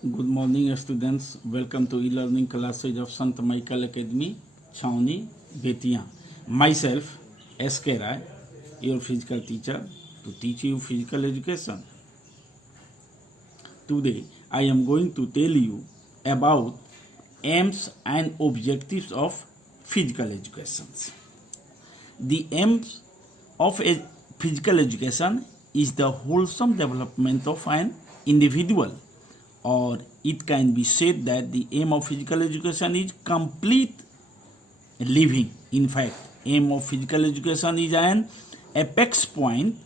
Good morning, students. Welcome to e-learning classes of Sant Michael Academy, Chhaoni, Bettiya. Myself, S.K. Rai, your physical teacher, to teach you physical education. Today, I am going to tell you about aims and objectives of physical education. The aims of a physical education is the wholesome development of an individual, or it can be said that the aim of physical education is complete living. In fact, aim of physical education is an apex point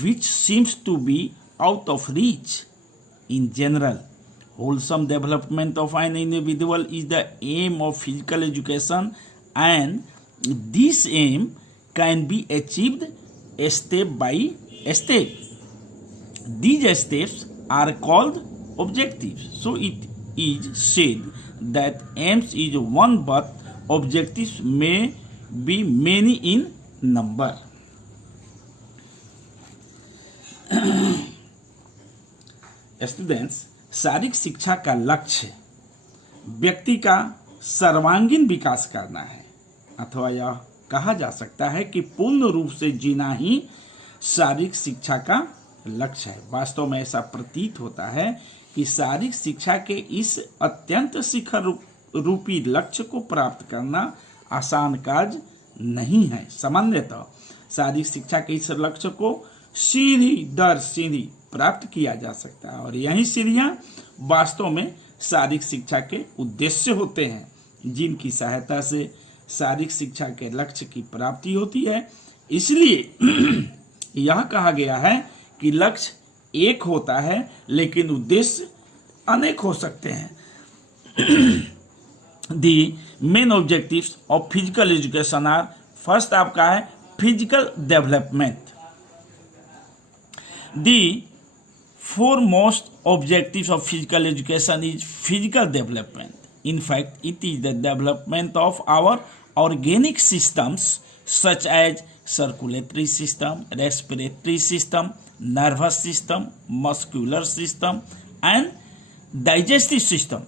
which seems to be out of reach. In general, wholesome development of an individual is the aim of physical education, and this aim can be achieved step by step. These steps are called objectives. So it is said that aims is one, but objectives may be many in number. Students, शारीरिक शिक्षा का लक्ष्य व्यक्ति का सर्वांगीण विकास करना है, अथवा यह कहा जा सकता है कि पूर्ण रूप से जीना ही शारीरिक शिक्षा का लक्ष्य है। वास्तव में ऐसा प्रतीत होता है कि शारीरिक शिक्षा के इस अत्यंत शिखर रूपी लक्ष्य को प्राप्त करना आसान कार्य नहीं है। सामान्यतः शारीरिक शिक्षा के इस लक्ष्य को सीढ़ी दर सीढ़ी प्राप्त किया जा सकता है, और यही सीढ़ियां वास्तव में शारीरिक शिक्षा के उद्देश्य होते हैं, जिनकी सहायता से शारीरिक शिक्षा के लक्ष्य की प्राप्ति होती है। इसलिए यह कहा गया है कि लक्ष्य एक होता है लेकिन उद्देश्य अनेक हो सकते हैं। The main objectives of physical education are, first आपका है physical development. The foremost objectives of physical education is physical development. In fact, it is the development of our organic systems such as circulatory system, respiratory system, nervous system, muscular system, and digestive system.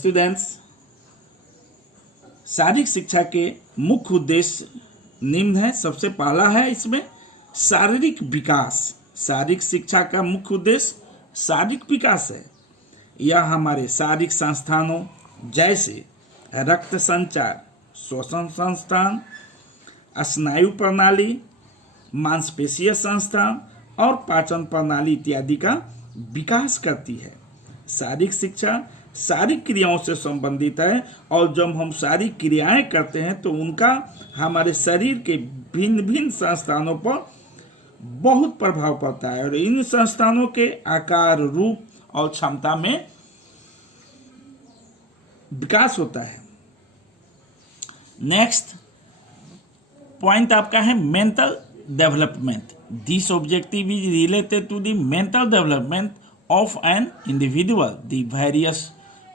Students, शारीरिक शिक्षा के मुख्य उद्देश्य निम्न है। सबसे पहला है इसमें शारीरिक विकास। शारीरिक शिक्षा का मुख्य उद्देश्य शारीरिक विकास है। यह हमारे शारीरिक संस्थानों जैसे रक्त संचार, श्वसन संस्थान, स्नायु प्रणाली, मांसपेशीय संस्थान और पाचन प्रणाली इत्यादि का विकास करती है। शारीरिक शिक्षा शारीरिक क्रियाओं से संबंधित है, और जब हम शारीरिक क्रियाएं करते हैं तो उनका हमारे शरीर के भिन्न भिन्न संस्थानों पर बहुत प्रभाव पड़ता है, और इन संस्थानों के आकार, रूप और क्षमता में विकास होता है। नेक्स्ट पॉइंट आपका है mental development. This objective is related to the mental development of an individual. The various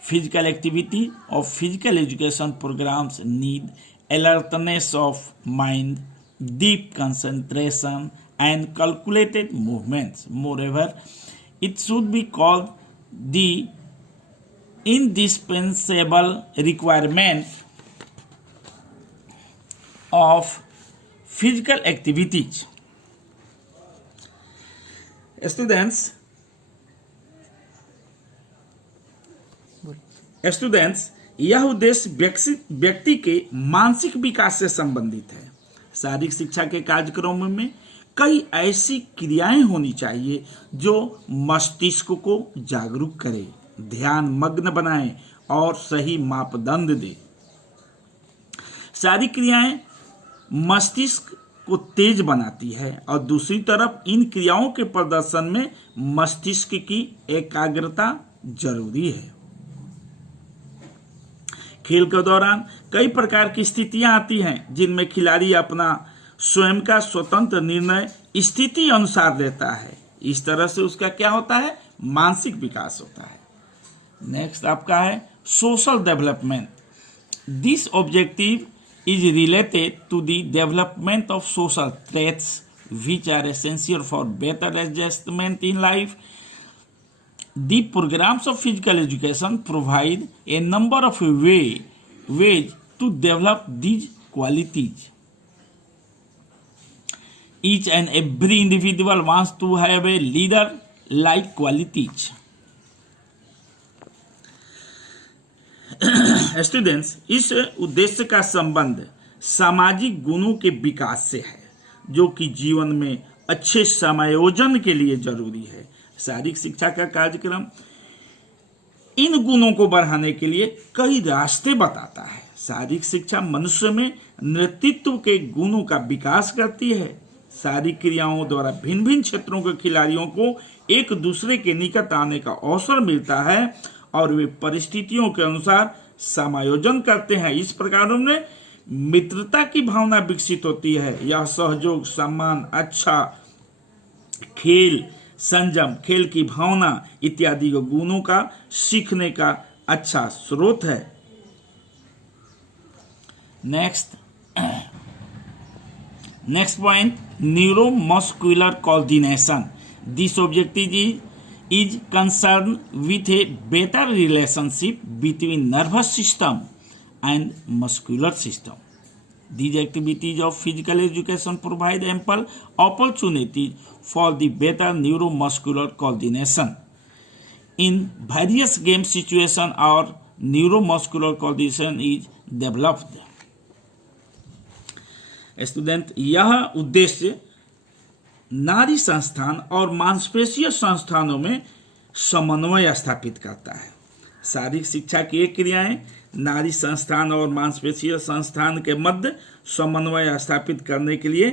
physical activity of physical education programs need alertness of mind, deep concentration, and calculated movements. Moreover, it should be called the indispensable requirement of physical activities. Students, यह उद्देश्य व्यक्ति के मानसिक विकास से संबंधित है। शारीरिक शिक्षा के कार्यक्रमों में कई ऐसी क्रियाएं होनी चाहिए जो मस्तिष्क को जागरूक करे, ध्यान मग्न बनाए और सही मापदंड दे। शारीरिक क्रियाएं मस्तिष्क को तेज बनाती है, और दूसरी तरफ इन क्रियाओं के प्रदर्शन में मस्तिष्क की एकाग्रता जरूरी है। खेल के दौरान कई प्रकार की स्थितियां आती हैं जिनमें खिलाड़ी अपना स्वयं का स्वतंत्र निर्णय स्थिति अनुसार लेता है। इस तरह से उसका क्या होता है, मानसिक विकास होता है। नेक्स्ट आपका है social development. This objective is related to the development of social traits which are essential for better adjustment in life. The programs of physical education provide a number of ways to develop these qualities. Each and every individual wants to have a leader-like qualities. Students, इस उद्देश्य का संबंध सामाजिक गुणों के विकास से है, जो कि जीवन में अच्छे समायोजन के लिए जरूरी है। शारीरिक शिक्षा का कार्यक्रम इन गुणों को बढ़ाने के लिए कई रास्ते बताता है। शारीरिक शिक्षा मनुष्य में नेतृत्व के गुणों का विकास करती है। शारीरिक क्रियाओं द्वारा भिन्न भिन्न क्षेत्रों के खिलाड़ियों को एक दूसरे के निकट आने का अवसर मिलता है और वे परिस्थितियों के अनुसार समायोजन करते हैं। इस प्रकार उनमें मित्रता की भावना विकसित होती है। यह सहयोग, सम्मान, अच्छा खेल, संयम, खेल की भावना इत्यादि गुणों का सीखने का अच्छा स्रोत है। Next point, neuromuscular coordination. This objective is concerned with a better relationship between nervous system and muscular system. These activities of physical education provide ample opportunities for the better neuromuscular coordination. In various game situations, our neuromuscular coordination is developed. Student, यह उद्देश्य नाड़ी संस्थान और मांसपेशीय संस्थानों में समन्वय स्थापित करता है। शारीरिक शिक्षा की एक क्रियाएं नाड़ी संस्थान और मांसपेशीय संस्थान के मध्य समन्वय स्थापित करने के लिए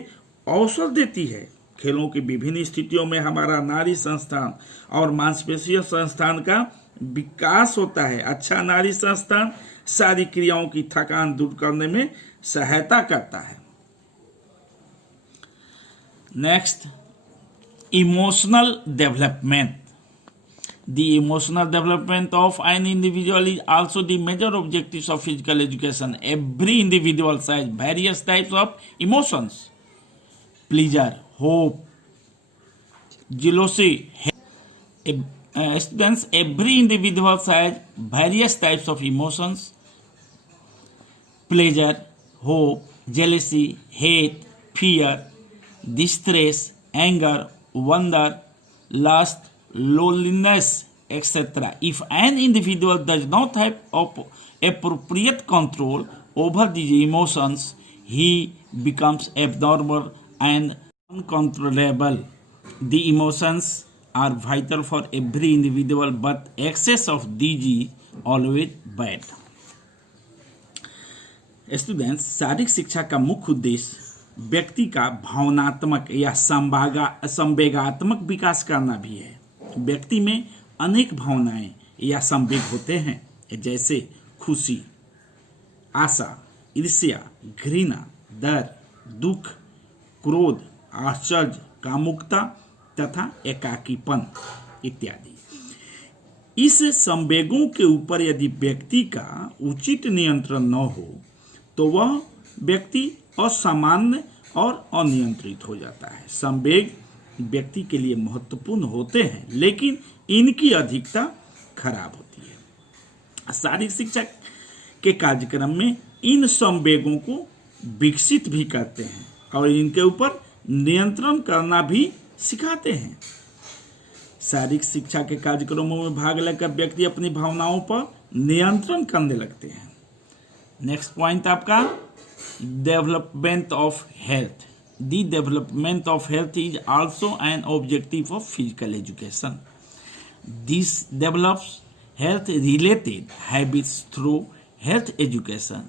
अवसर देती है। खेलों की विभिन्न स्थितियों में हमारा नाड़ी संस्थान और मांसपेशीय संस्थान का विकास होता है। अच्छा नाड़ी संस्थान सारी क्रियाओं की थकान दूर करने में सहायता करता है। Next, emotional development. The emotional development of an individual is also the major objectives of physical education. Every individual has various types of emotions: pleasure, hope, jealousy. Students, every individual has various types of emotions: pleasure, hope, jealousy, hate, fear, distress, anger, wonder, lust, loneliness, etc. If an individual does not have appropriate control over these emotions, he becomes abnormal and uncontrollable. The emotions are vital for every individual, but excess of these is always bad. Students, शारीरिक शिक्षा का मुख्य उद्देश्य व्यक्ति का भावनात्मक या संवेगात्मक विकास करना भी है। व्यक्ति में अनेक भावनाएं या संवेग होते हैं, जैसे खुशी, आशा, ईर्ष्या, घृणा, डर, दुख, क्रोध, आश्चर्य, कामुकता तथा एकाकीपन इत्यादि। इस संवेगों के ऊपर यदि व्यक्ति का उचित नियंत्रण न हो तो वह व्यक्ति असामान्य और अनियंत्रित हो जाता है। संवेग व्यक्ति के लिए महत्वपूर्ण होते हैं, लेकिन इनकी अधिकता खराब होती है। शारीरिक शिक्षा के कार्यक्रम में इन संवेगों को विकसित भी करते हैं और इनके ऊपर नियंत्रण करना भी सिखाते हैं। शारीरिक शिक्षा के कार्यक्रमों में भाग लेकर व्यक्ति अपनी भावनाओं पर नियंत्रण करने लगते हैं। नेक्स्ट पॉइंट आपका development of health. The development of health is also an objective of physical education. This develops health related habits through health education.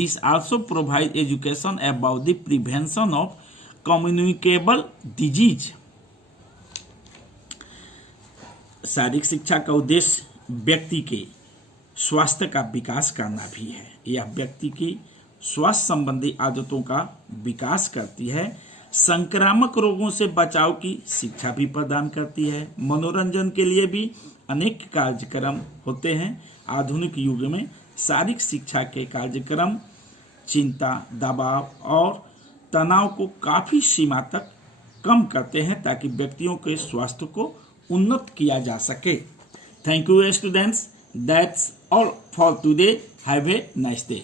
This also provides education about the prevention of communicable disease. शारीरिक शिक्षा का उद्देश्य व्यक्ति के स्वास्थ्य का विकास करना भी है। यह व्यक्ति की स्वास्थ्य संबंधी आदतों का विकास करती है, संक्रामक रोगों से बचाव की शिक्षा भी प्रदान करती है। मनोरंजन के लिए भी अनेक कार्यक्रम होते हैं। आधुनिक युग में शारीरिक शिक्षा के कार्यक्रम चिंता, दबाव और तनाव को काफ़ी सीमा तक कम करते हैं ताकि व्यक्तियों के स्वास्थ्य को उन्नत किया जा सके। Thank you students, that's all for today. Have a nice day.